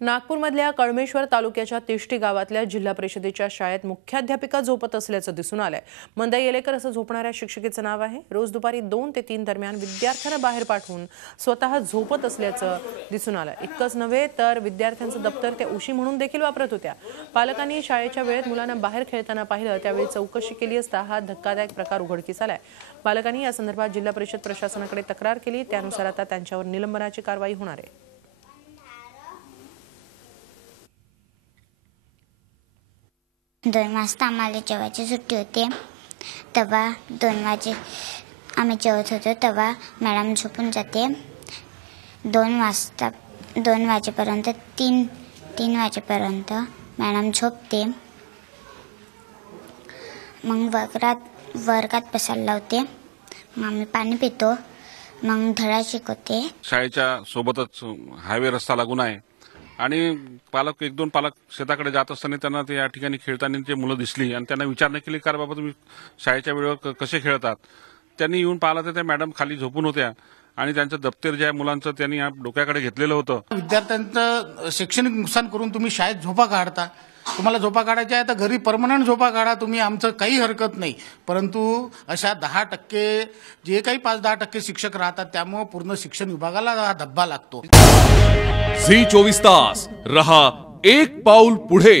नागपूरमधल्या कळमेश्वर तालुक्याच्या तिष्टी गावातल्या जिल्हा परिषदेच्या शाळेत मुख्याध्यापिका झोपत असल्याचं दिसून आलंय। मंदा येलेकर असं झोपणाऱ्या शिक्षिकेचं नाव आहे। रोज दुपारी 2 ते 3 दरम्यान विद्यार्थ्यांना बाहेर पाठवून स्वतः झोपत असल्याचं दिसून आलं। इतकंच नव्हे तर विद्यार्थ्यांचं दप्तर त्या उशी म्हणून देखील वापरत होत्या। पालकांनी शाळेच्या वेळेत मुलांना बाहेर खेळताना पाहिलं, त्यावेळी चौकशी केली असता हा धक्कादायक प्रकार उघडकीस आलाय। पालकांनी या संदर्भात जिल्हा परिषद प्रशासनाकडे तक्रार केली, त्यानुसार आता त्यांच्यावर निलंबनाची कारवाई होणार आहे। 2 वाजता आम्हाला जेवायची सुट्टी होती, तेव्हा 2 वाजे आम्ही जेवत होतो, तेव्हा मॅडम झोपून जाते। 2 वाजेपर्यंत 3 वाजेपर्यंत मॅडम झोपते। मग वर्गात बसायला लावते, मग आम्ही पाणी पितो, मग धडा शिकवते। शाळेच्या सोबतच हायवे रस्ता लागून आहे आणि पालक 1-2 पालक शेताकडे जात असताना त्यांना ते या ठिकाणी खेळताना ते मुलं दिसली आणि त्यांना विचारणा केली, का बाबा तुम्ही शाळेच्या वेळेवर कसे खेळतात। त्यांनी येऊन पाहिलं तर त्या मॅडम खाली झोपून होत्या आणि त्यांचं दप्तर जे आहे मुलांचं त्यांनी डोक्याकडे घेतलेलं होतं। विद्यार्थ्यांचं शैक्षणिक नुकसान करून तुम्ही शाळेत झोपा काढता। तुम्हाला झोपा काढायच्या आहे तर घरी परमनंट झोपा काढा, तुम्ही आमचं काही हरकत नाही। परंतु अशा 10% जे काही 5-10% शिक्षक राहतात, त्यामुळे पूर्ण शिक्षण विभागाला हा धब्बा लागतो। झी 24 तास रहा एक पाऊल पुढे।